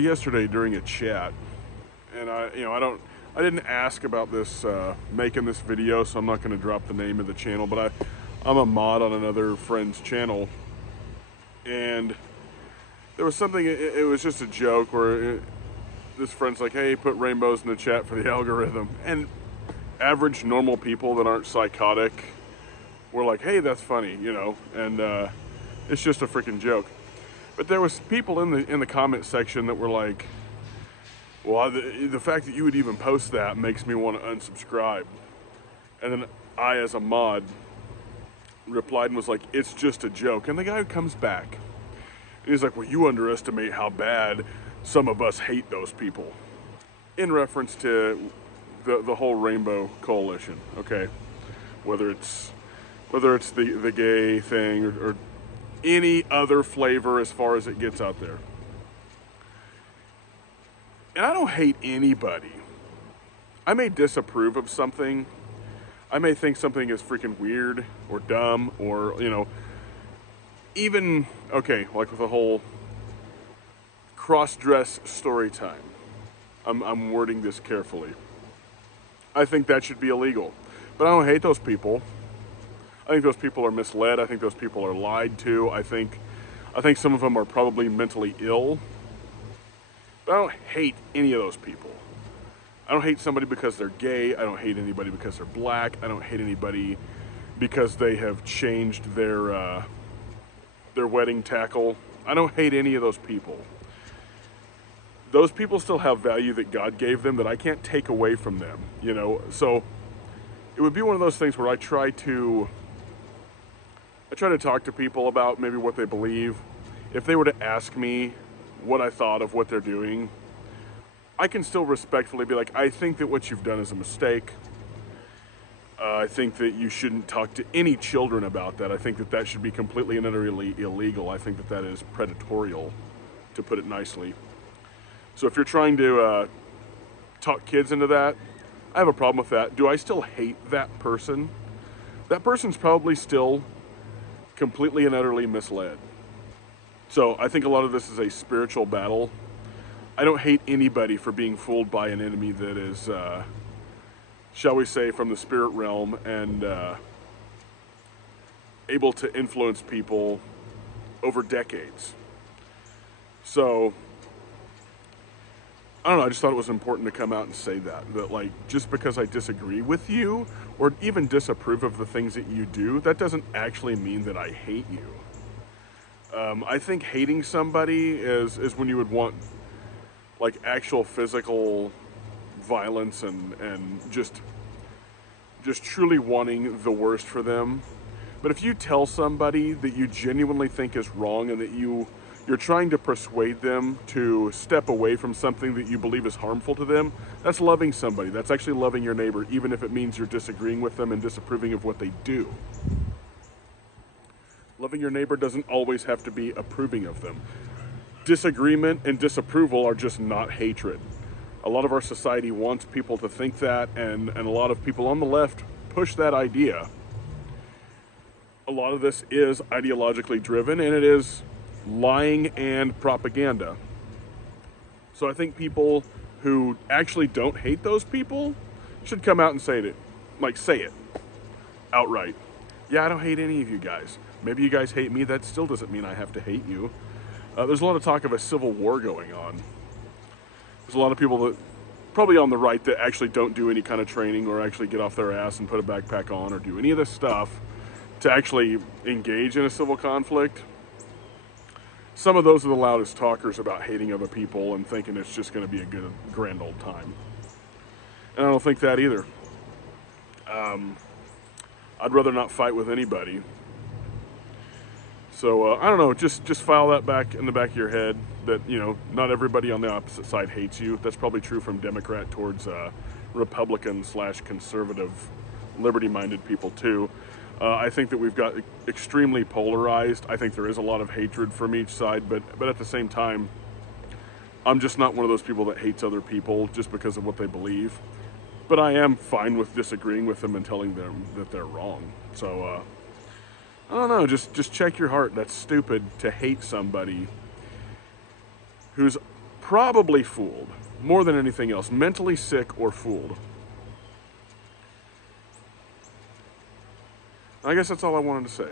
yesterday during a chat, and I didn't ask about this making this video, so I'm not going to drop the name of the channel. But I'm a mod on another friend's channel, and there was something. It was just a joke where this friend's like, "Hey, put rainbows in the chat for the algorithm," and average normal people that aren't psychotic were like, "Hey, that's funny," and it's just a freaking joke. But there was people in the comment section that were like, well, the fact that you would even post that makes me want to unsubscribe. And then I, as a mod, replied and was like, it's just a joke. And the guy comes back and he's like, well, you underestimate how bad some of us hate those people. In reference to the whole Rainbow Coalition, okay? Whether it's the gay thing or any other flavor as far as it gets out there. And I don't hate anybody. I may disapprove of something. I may think something is freaking weird or dumb or, even, okay, like with the whole cross-dress story time. I'm wording this carefully. I think that should be illegal. But I don't hate those people. I think those people are misled. I think those people are lied to. I think some of them are probably mentally ill. But I don't hate any of those people. I don't hate somebody because they're gay. I don't hate anybody because they're black. I don't hate anybody because they have changed their wedding tackle. I don't hate any of those people. Those people still have value that God gave them that I can't take away from them, So it would be one of those things where I try to talk to people about maybe what they believe. If they were to ask me what I thought of what they're doing, I can still respectfully be like, I think that what you've done is a mistake. I think that you shouldn't talk to any children about that. I think that should be completely and utterly illegal. I think that is predatorial, to put it nicely. So if you're trying to talk kids into that, I have a problem with that. Do I still hate that person? That person's probably still completely and utterly misled. So I think a lot of this is a spiritual battle. I don't hate anybody for being fooled by an enemy that is, shall we say, from the spirit realm and able to influence people over decades. So, I don't know, I just thought it was important to come out and say that like, just because I disagree with you or even disapprove of the things that you do, that doesn't actually mean that I hate you. I think hating somebody is when you would want like actual physical violence and just truly wanting the worst for them. But if you tell somebody that you genuinely think is wrong and that you're trying to persuade them to step away from something that you believe is harmful to them, that's loving somebody. That's actually loving your neighbor, even if it means you're disagreeing with them and disapproving of what they do. Loving your neighbor doesn't always have to be approving of them. Disagreement and disapproval are just not hatred. A lot of our society wants people to think that, and a lot of people on the left push that idea. A lot of this is ideologically driven, and it is lying and propaganda. So I think people who actually don't hate those people should come out and say it outright. Yeah, I don't hate any of you guys. Maybe you guys hate me. That still doesn't mean I have to hate you. There's a lot of talk of a civil war going on. There's a lot of people that probably on the right that actually don't do any kind of training or actually get off their ass and put a backpack on or do any of this stuff to actually engage in a civil conflict. Some of those are the loudest talkers about hating other people and thinking it's just going to be a good, grand old time. And I don't think that either. I'd rather not fight with anybody. So, I don't know, just file that back in the back of your head that, not everybody on the opposite side hates you. That's probably true from Democrat towards Republican/conservative, liberty-minded people too. I think that we've got extremely polarized. I think there is a lot of hatred from each side, but at the same time, I'm just not one of those people that hates other people just because of what they believe. But I am fine with disagreeing with them and telling them that they're wrong. So, I don't know, just check your heart. That's stupid to hate somebody who's probably fooled more than anything else, mentally sick or fooled. I guess that's all I wanted to say.